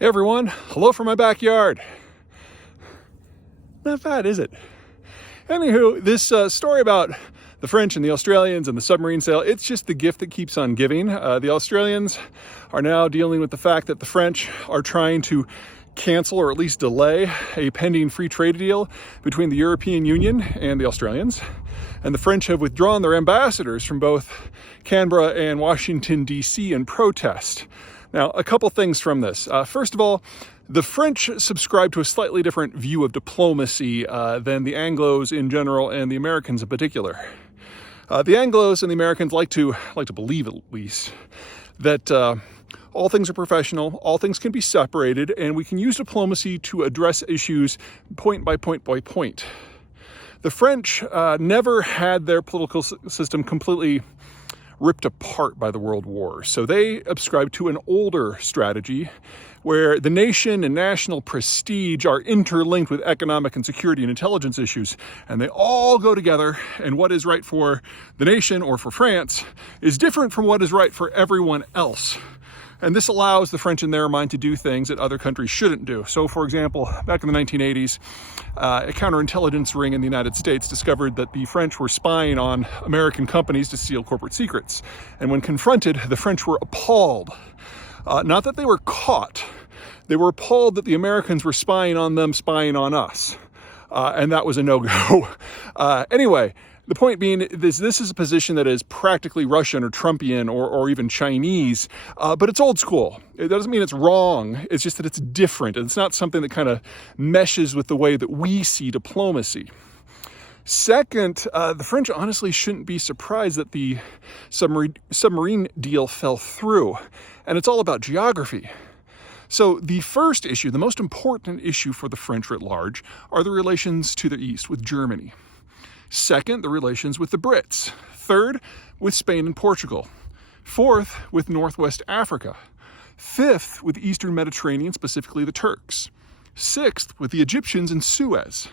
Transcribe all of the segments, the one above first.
Hey everyone, hello from my backyard. Not bad, is it? Anywho, this story about the French and the Australians and the submarine sale, it's just the gift that keeps on giving. The Australians are now dealing with the fact that the French are trying to cancel or at least delay a pending free trade deal between the European Union and the Australians. And the French have withdrawn their ambassadors from both Canberra and Washington, D.C. in protest. Now, a couple things from this. First of all, the French subscribe to a slightly different view of diplomacy than the Anglos in general and the Americans in particular. The Anglos and the Americans like to believe, at least, that all things are professional, all things can be separated, and we can use diplomacy to address issues point by point by point. The French never had their political system completely ripped apart by the World War. So they subscribe to an older strategy where the nation and national prestige are interlinked with economic and security and intelligence issues, and they all go together, and what is right for the nation or for France is different from what is right for everyone else. And this allows the French in their mind to do things that other countries shouldn't do. So, for example, back in the 1980s, a counterintelligence ring in the United States discovered that the French were spying on American companies to steal corporate secrets. And when confronted, the French were appalled. Not that they were caught. They were appalled that the Americans were spying on them, spying on us. And that was a no-go. Anyway, the point being, this is a position that is practically Russian or Trumpian or even Chinese, but it's old school. It doesn't mean it's wrong. It's just that it's different. And it's not something that kind of meshes with the way that we see diplomacy. Second, the French honestly shouldn't be surprised that the submarine deal fell through. And it's all about geography. So the first issue, the most important issue for the French writ large, are the relations to the east with Germany. Second, the relations with the Brits. Third, with Spain and Portugal. Fourth, with Northwest Africa. Fifth, with the Eastern Mediterranean, specifically the Turks. Sixth, with the Egyptians in Suez.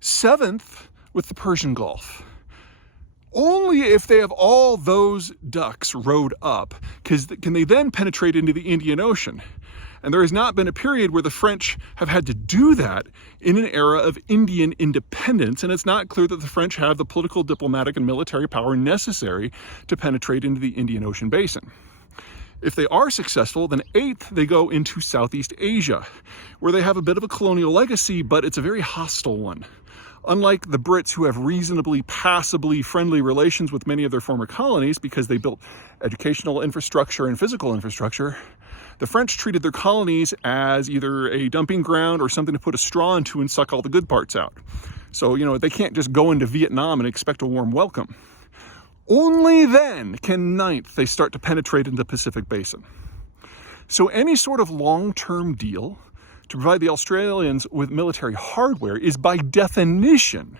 Seventh, with the Persian Gulf. Only if they have all those ducks rowed up can they then penetrate into the Indian Ocean. And there has not been a period where the French have had to do that in an era of Indian independence, and it's not clear that the French have the political, diplomatic, and military power necessary to penetrate into the Indian Ocean basin. If they are successful, then eighth, they go into Southeast Asia, where they have a bit of a colonial legacy, but it's a very hostile one. Unlike the Brits, who have reasonably, passably friendly relations with many of their former colonies because they built educational infrastructure and physical infrastructure, the French treated their colonies as either a dumping ground or something to put a straw into and suck all the good parts out. So, they can't just go into Vietnam and expect a warm welcome. Only then can ninth they start to penetrate into the Pacific Basin. So any sort of long-term deal to provide the Australians with military hardware is by definition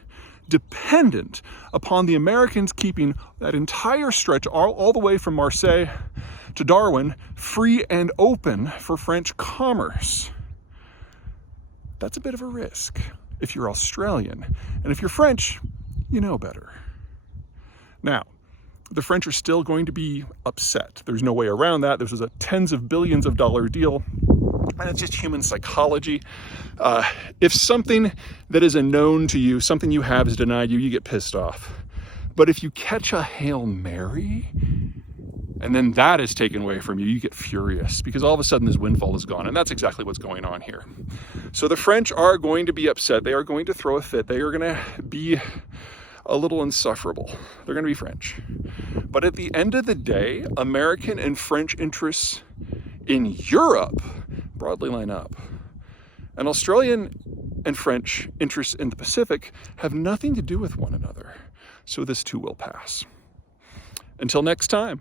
dependent upon the Americans keeping that entire stretch all the way from Marseille to Darwin free and open for French commerce. That's a bit of a risk if you're Australian. And if you're French, you know better. Now, the French are still going to be upset. There's no way around that. This was a tens of billions of dollar deal. And it's just human psychology. If something that is a known to you, something you have is denied you, you get pissed off. But if you catch a Hail Mary, and then that is taken away from you, you get furious because all of a sudden this windfall is gone. And that's exactly what's going on here. So the French are going to be upset. They are going to throw a fit. They are going to be a little insufferable. They're going to be French. But at the end of the day, American and French interests in Europe broadly line up. And Australian and French interests in the Pacific have nothing to do with one another. So this too will pass. Until next time.